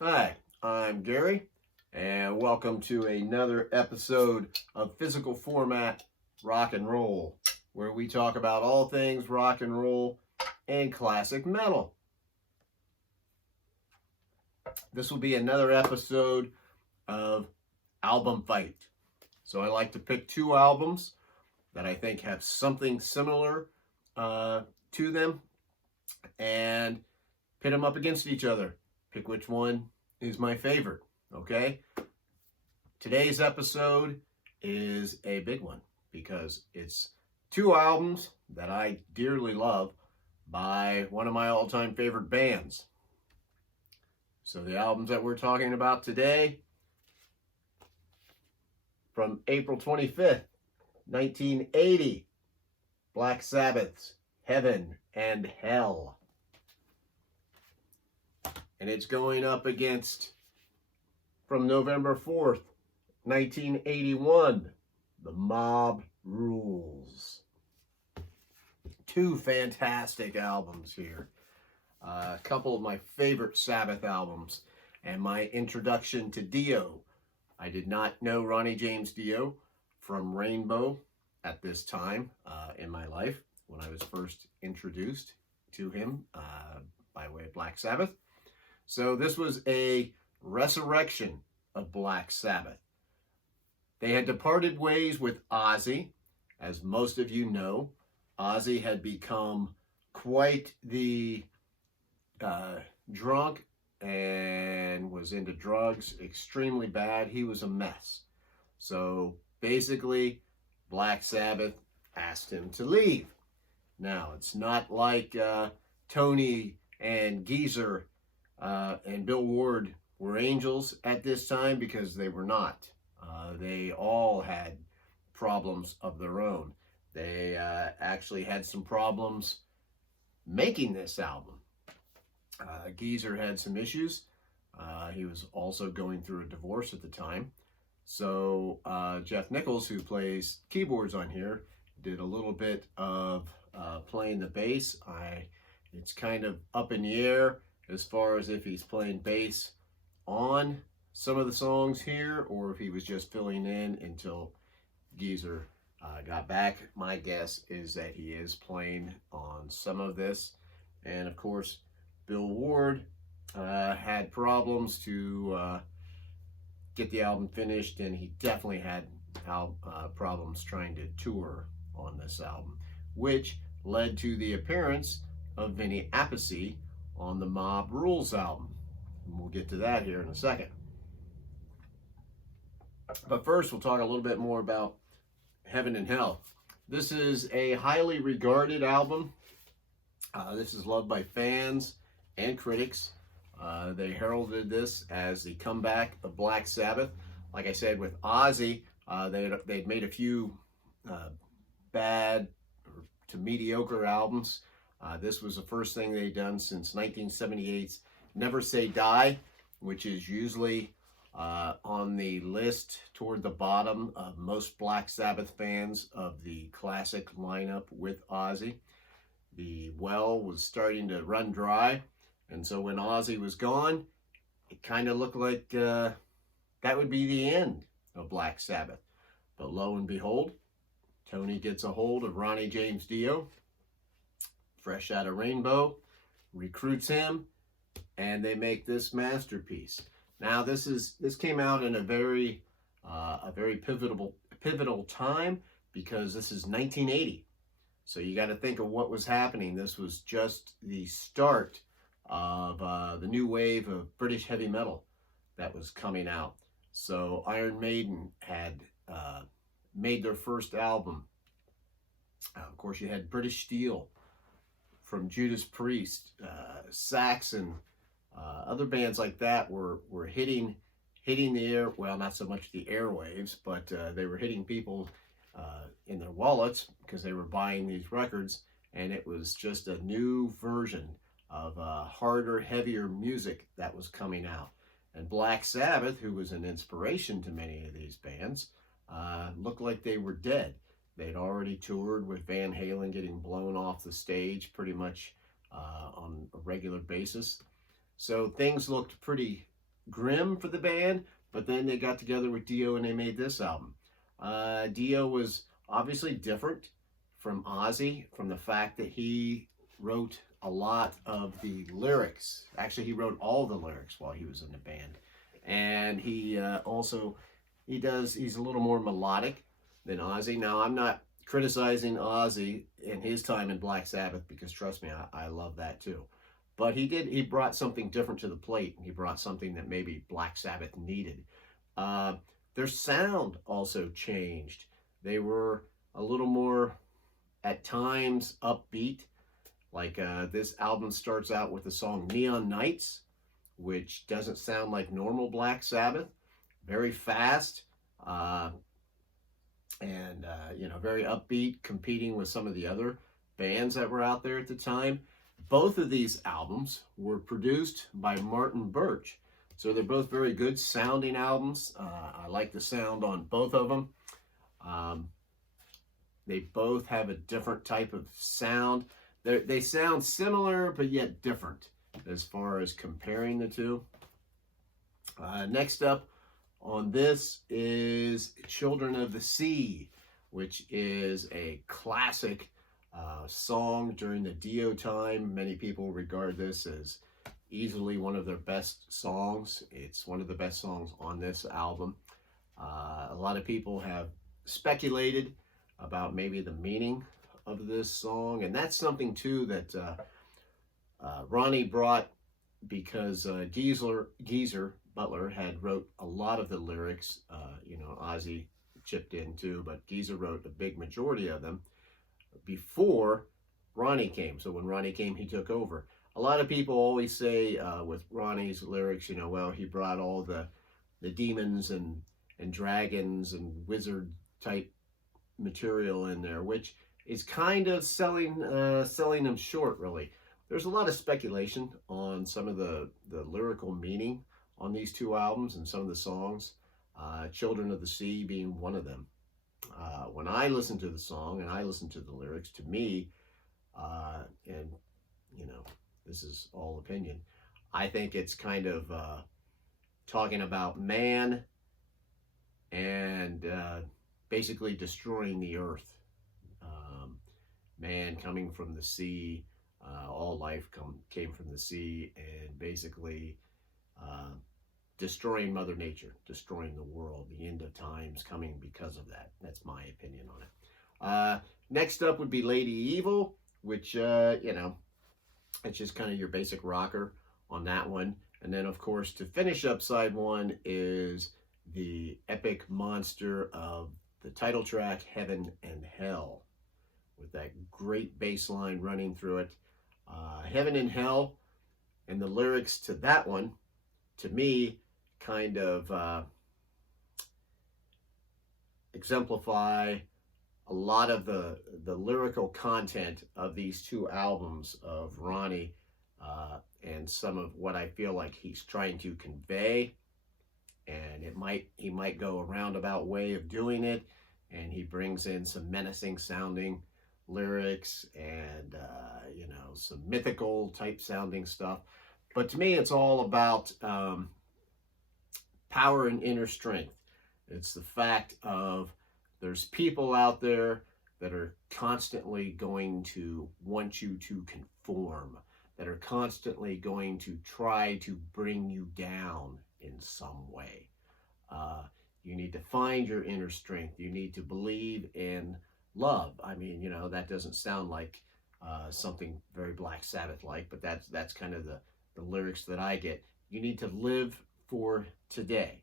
Hi, I'm Gary, and welcome to another episode of Physical Format Rock and Roll, where we talk about all things rock and roll and classic metal. This will be another episode of Album Fight. So I like to pick two albums that I think have something similar uh, to them and pit them up against each other. Pick which one is my favorite, okay? Today's episode is a big one because it's two albums that I dearly love by one of my all-time favorite bands. So the albums that we're talking about today, from April 25th, 1980, Black Sabbath's Heaven and Hell. And it's going up against, from November 4th, 1981, The Mob Rules. Two fantastic albums here. A couple of my favorite Sabbath albums and my introduction to Dio. I did not know Ronnie James Dio from Rainbow at this time in my life when I was first introduced to him by way of Black Sabbath. So this was a resurrection of Black Sabbath. They had departed ways with Ozzy. As most of you know, Ozzy had become quite the drunk and was into drugs extremely bad. He was a mess. So basically, Black Sabbath asked him to leave. Now, it's not like Tony and Geezer and Bill Ward were angels at this time, because they were not. They all had problems of their own. They actually had some problems making this album. Geezer had some issues. He was also going through a divorce at the time. So Jeff Nichols, who plays keyboards on here, did a little bit of playing the bass. It's kind of up in the air as far as if he's playing bass on some of the songs here, or if he was just filling in until Geezer got back. My guess is that he is playing on some of this. And of course, Bill Ward had problems to get the album finished, and he definitely had problems trying to tour on this album, which led to the appearance of Vinny Appice on the Mob Rules album. And we'll get to that here in a second. But first, we'll talk a little bit more about Heaven and Hell. This is a highly regarded album. This is loved by fans and critics. They heralded this as the comeback of Black Sabbath. Like I said, with Ozzy, they'd made a few bad to mediocre albums. This was the first thing they'd done since 1978's Never Say Die, which is usually on the list toward the bottom of most Black Sabbath fans of the classic lineup with Ozzy. The well was starting to run dry, and so when Ozzy was gone, it kind of looked like that would be the end of Black Sabbath. But lo and behold, Tony gets a hold of Ronnie James Dio, fresh out of Rainbow, recruits him, and they make this masterpiece. Now, this came out in a very pivotal time, because this is 1980. So you got to think of what was happening. This was just the start of the new wave of British heavy metal that was coming out. So Iron Maiden had made their first album. Of course, you had British Steel from Judas Priest, Saxon, other bands like that were hitting the air. Well, not so much the airwaves, but they were hitting people in their wallets because they were buying these records, and it was just a new version of harder, heavier music that was coming out. And Black Sabbath, who was an inspiration to many of these bands, looked like they were dead. They'd already toured with Van Halen getting blown off the stage pretty much on a regular basis. So things looked pretty grim for the band, but then they got together with Dio and they made this album. Dio was obviously different from Ozzy from the fact that he wrote a lot of the lyrics. Actually, he wrote all the lyrics while he was in the band, and he also he's a little more melodic than Ozzy. Now, I'm not criticizing Ozzy in his time in Black Sabbath because trust me, I love that too. But he brought something different to the plate. He brought something that maybe Black Sabbath needed. Uh, their sound also changed. They were a little more, at times, upbeat. Like this album starts out with the song Neon Nights, which doesn't sound like normal Black Sabbath. Very fast and very upbeat, competing with some of the other bands that were out there at the time. Both of these albums were produced by Martin Birch. So they're both very good sounding albums. I like the sound on both of them. They both have a different type of sound. They sound similar, but yet different as far as comparing the two. Next up on this is Children of the Sea, which is a classic song during the Dio time. Many people regard this as easily one of their best songs. It's one of the best songs on this album. A lot of people have speculated about maybe the meaning of this song, and that's something too that Ronnie brought because Geezer Butler had wrote a lot of the lyrics. Ozzy chipped in too, but Geezer wrote a big majority of them before Ronnie came. So when Ronnie came, he took over. A lot of people always say with Ronnie's lyrics, well, he brought all the demons and dragons and wizard type material in there, which is kind of selling them short, really. There's a lot of speculation on some of the lyrical meaning on these two albums and some of the songs, Children of the Sea being one of them. When I listen to the song and I listen to the lyrics, to me, and this is all opinion, I think it's kind of talking about man and basically destroying the earth. Man coming from the sea, all life came from the sea, and basically destroying Mother Nature, destroying the world, the end of times coming because of that. That's my opinion on it. Next up would be Lady Evil, which, it's just kind of your basic rocker on that one. And then, of course, to finish up side one is the epic monster of the title track, Heaven and Hell, with that great bass line running through it. Heaven and Hell, and the lyrics to that one, to me, kind of exemplify a lot of the lyrical content of these two albums of Ronnie and some of what I feel like he's trying to convey. And he might go a roundabout way of doing it, and he brings in some menacing sounding lyrics and some mythical type sounding stuff. But to me, it's all about power and inner strength. It's the fact of there's people out there that are constantly going to want you to conform, that are constantly going to try to bring you down in some way. You need to find your inner strength. You need to believe in love. I mean, that doesn't sound like something very Black Sabbath-like, but that's kind of the lyrics that I get. You need to live for today.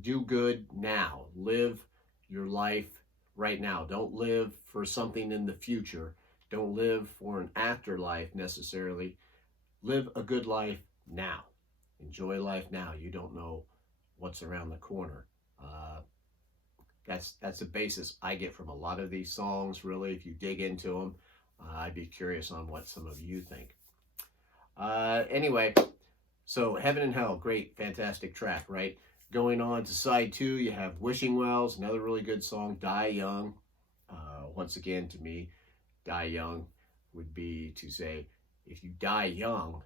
Do good now. Live your life right now. Don't live for something in the future. Don't live for an afterlife necessarily. Live a good life now. Enjoy life now. You don't know what's around the corner. That's the basis I get from a lot of these songs, really. If you dig into them, I'd be curious on what some of you think. Anyway, so Heaven and Hell, great, fantastic track, right? Going on to side two, you have Wishing Wells, another really good song, Die Young. Once again, to me, Die Young would be to say, if you die young,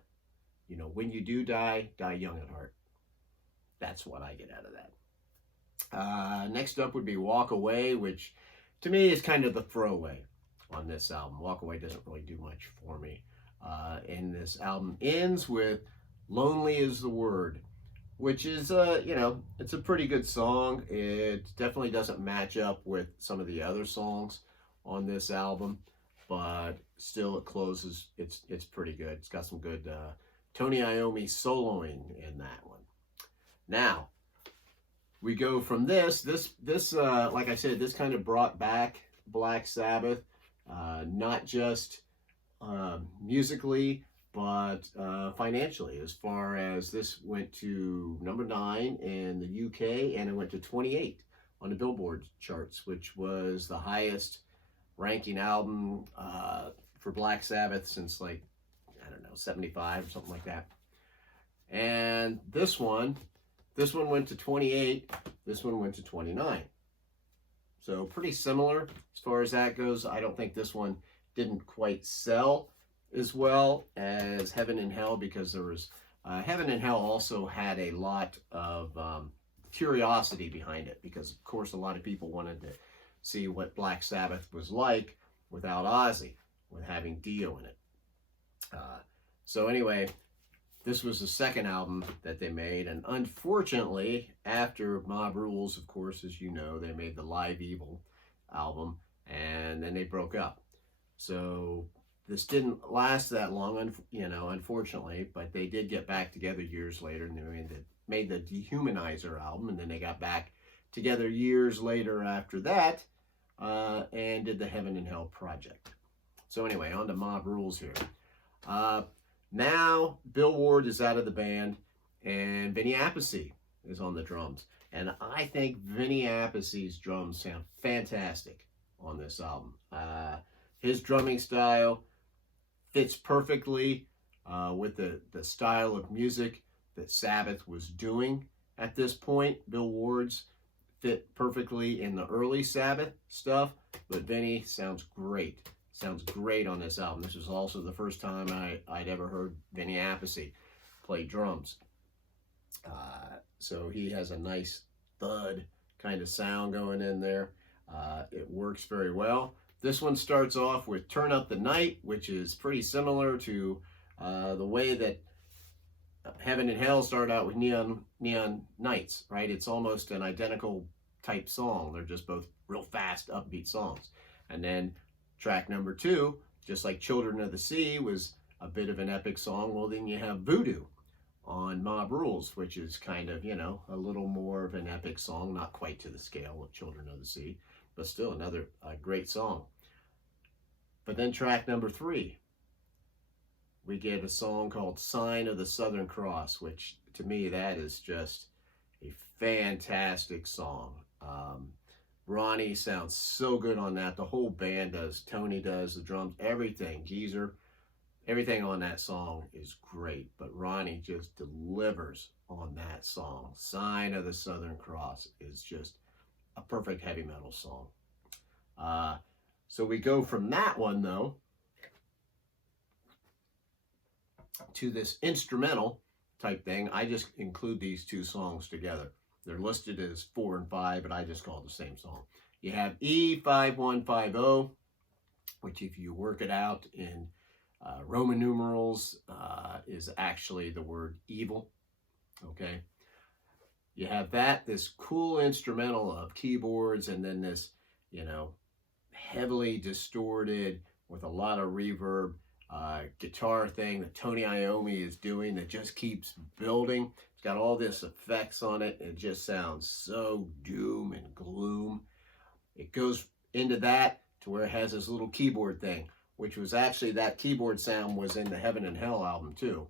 when you do die, die young at heart. That's what I get out of that. Next up would be Walk Away, which to me is kind of the throwaway on this album. Walk Away doesn't really do much for me. And this album ends with Lonely is the Word, which is, it's a pretty good song. It definitely doesn't match up with some of the other songs on this album, but still it closes. It's pretty good. It's got some good Tony Iommi soloing in that one. Now, we go from this, like I said, this kind of brought back Black Sabbath, not just musically, but financially, as far as this went to number 9 in the UK, and it went to 28 on the Billboard charts, which was the highest ranking album for Black Sabbath since, like, I don't know, 75 or something like that. And this one went to 28, this one went to 29. So pretty similar as far as that goes. I don't think this one didn't quite sell as well as Heaven and Hell, because there was Heaven and Hell also had a lot of curiosity behind it, because of course a lot of people wanted to see what Black Sabbath was like without Ozzy, with having Dio in it. So anyway, this was the second album that they made, and unfortunately, after Mob Rules, of course, as you know, they made the Live Evil album, and then they broke up. So this didn't last that long, unfortunately, but they did get back together years later, and they made the Dehumanizer album, and then they got back together years later after that, and did the Heaven and Hell project. So anyway, on to Mob Rules here. Now, Bill Ward is out of the band, and Vinny Appice is on the drums. And I think Vinny Appice's drums sound fantastic on this album. His drumming style fits perfectly with the style of music that Sabbath was doing at this point. Bill Ward's fit perfectly in the early Sabbath stuff, but Vinny sounds great. Sounds great on this album. This was also the first time I'd ever heard Vinny Appice play drums. So he has a nice thud kind of sound going in there. It works very well. This one starts off with Turn Up the Night, which is pretty similar to the way that Heaven and Hell started out with Neon Nights, right? It's almost an identical type song. They're just both real fast, upbeat songs. And then track number 2, just like Children of the Sea was a bit of an epic song, well, then you have Voodoo on Mob Rules, which is kind of, a little more of an epic song, not quite to the scale of Children of the Sea, but still another great song. But then track number 3, we get a song called Sign of the Southern Cross, which to me, that is just a fantastic song. Ronnie sounds so good on that. The whole band does. Tony does, the drums, everything. Geezer, everything on that song is great. But Ronnie just delivers on that song. Sign of the Southern Cross is just a perfect heavy metal song. So we go from that one, though, to this instrumental type thing. I just include these 2 songs together. They're listed as 4 and 5, but I just call it the same song. You have E5150, which if you work it out in Roman numerals is actually the word evil, okay? You have this cool instrumental of keyboards, and then this, heavily distorted with a lot of reverb guitar thing that Tony Iommi is doing that just keeps building. It's got all this effects on it. It just sounds so doom and gloom. It goes into that to where it has this little keyboard thing, which was actually, that keyboard sound was in the Heaven and Hell album too.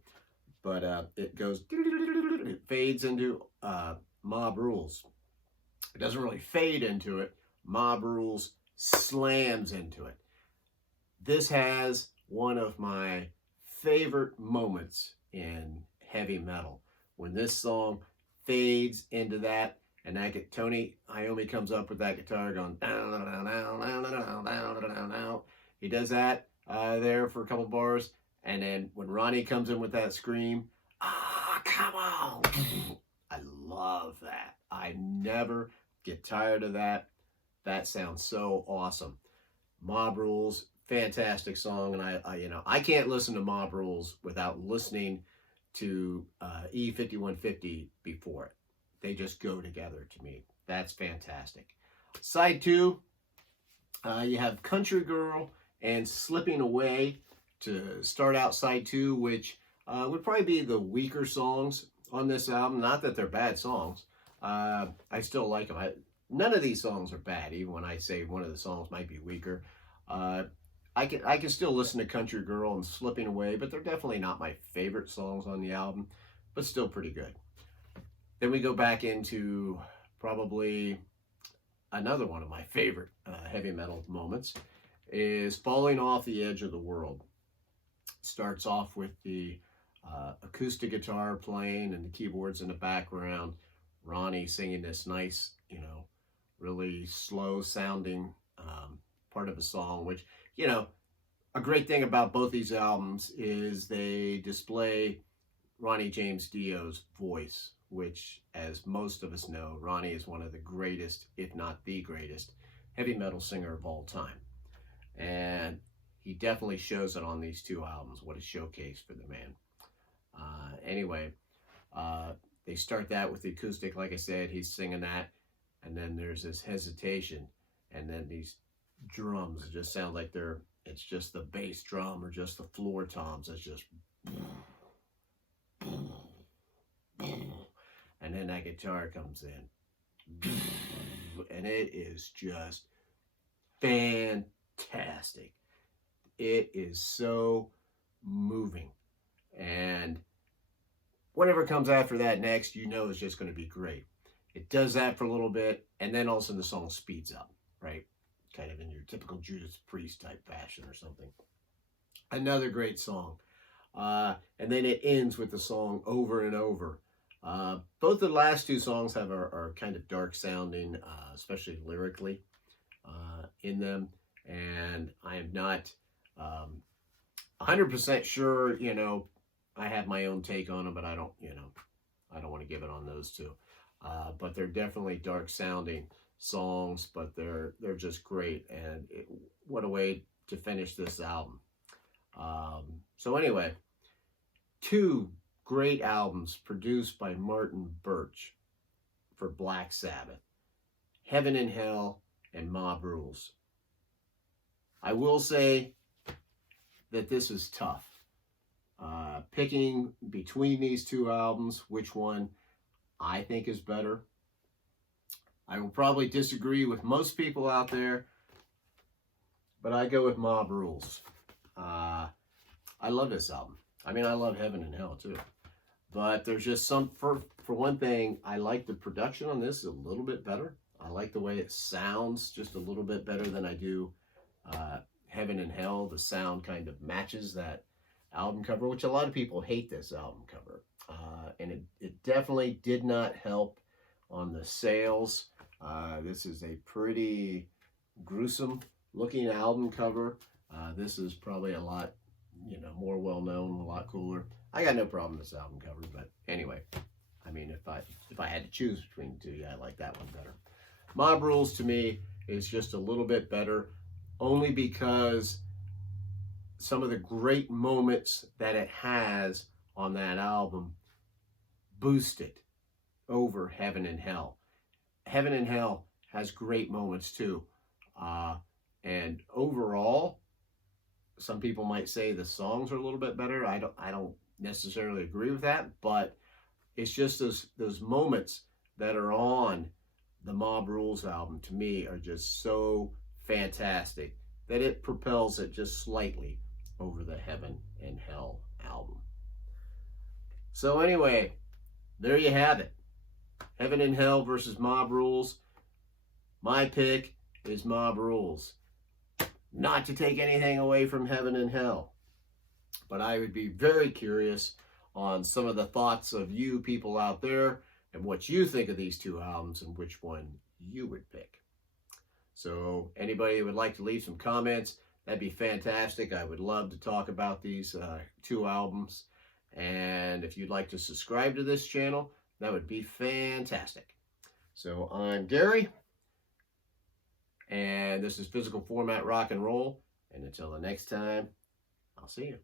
But it goes, it fades into Mob Rules. It doesn't really fade into it. Mob Rules slams into it. This has one of my favorite moments in heavy metal, when this song fades into that, and that Tony Iommi comes up with that guitar going down, down, down, down, down, down, down, down. He does that there for a couple bars, and then when Ronnie comes in with that scream, come on! I love that. I never get tired of that. That sounds so awesome. Mob Rules, fantastic song, and I can't listen to Mob Rules without listening to E5150 before it. They just go together to me. That's fantastic. Side two, you have Country Girl and Slipping Away to start out side two, which would probably be the weaker songs on this album. Not that they're bad songs. I still like them. None of these songs are bad, even when I say one of the songs might be weaker. I can still listen to Country Girl and Slipping Away, but they're definitely not my favorite songs on the album, but still pretty good. Then we go back into probably another one of my favorite heavy metal moments is Falling Off the Edge of the World. Starts off with the acoustic guitar playing and the keyboards in the background. Ronnie singing this nice, really slow sounding part of a song, which, a great thing about both these albums is they display Ronnie James Dio's voice, which, as most of us know, Ronnie is one of the greatest, if not the greatest, heavy metal singer of all time. And he definitely shows it on these two albums. What a showcase for the man. Anyway, they start that with the acoustic, like I said, he's singing that, and then there's this hesitation, and then these drums just sound like it's just the bass drum or just the floor toms. It's just, and then that guitar comes in, and it is just fantastic. It is so moving, and whatever comes after that next, is just going to be great. It does that for a little bit, and then all of a sudden the song speeds up, right? Kind of in your typical Judas Priest type fashion or something. Another great song. And then it ends with the song Over and Over. Both the last two songs are kind of dark sounding, especially lyrically in them. And I am not 100% sure, I have my own take on them, but I don't want to give it on those two. But they're definitely dark sounding songs, but they're just great. And what a way to finish this album. So anyway, two great albums produced by Martin Birch for Black Sabbath, Heaven and Hell and Mob Rules. I will say that this is tough. Picking between these two albums, which one I think is better. I will probably disagree with most people out there, but I go with Mob Rules. I love this album. I mean, I love Heaven and Hell too. But there's just for one thing, I like the production on this a little bit better. I like the way it sounds just a little bit better than I do Heaven and Hell. The sound kind of matches that album cover, which a lot of people hate this album cover. And it definitely did not help on the sales. This is a pretty gruesome looking album cover. This is probably a lot, more well-known, a lot cooler. I got no problem with this album cover, but anyway, I mean, if I had to choose between the two, yeah, I like that one better. Mob Rules to me is just a little bit better, only because some of the great moments that it has on that album boost it over Heaven and Hell. Heaven and Hell has great moments too. And overall, some people might say the songs are a little bit better. I don't necessarily agree with that, but it's just those moments that are on the Mob Rules album to me are just so fantastic that it propels it just slightly over the Heaven and Hell album. So anyway, there you have it. Heaven and Hell versus Mob Rules. My pick is Mob Rules. Not to take anything away from Heaven and Hell, but I would be very curious on some of the thoughts of you people out there and what you think of these two albums and which one you would pick. So anybody who would like to leave some comments, that'd be fantastic. I would love to talk about these two albums. And if you'd like to subscribe to this channel, That would be fantastic. So I'm Gary, and this is Physical Format Rock and Roll. And until the next time, I'll see you.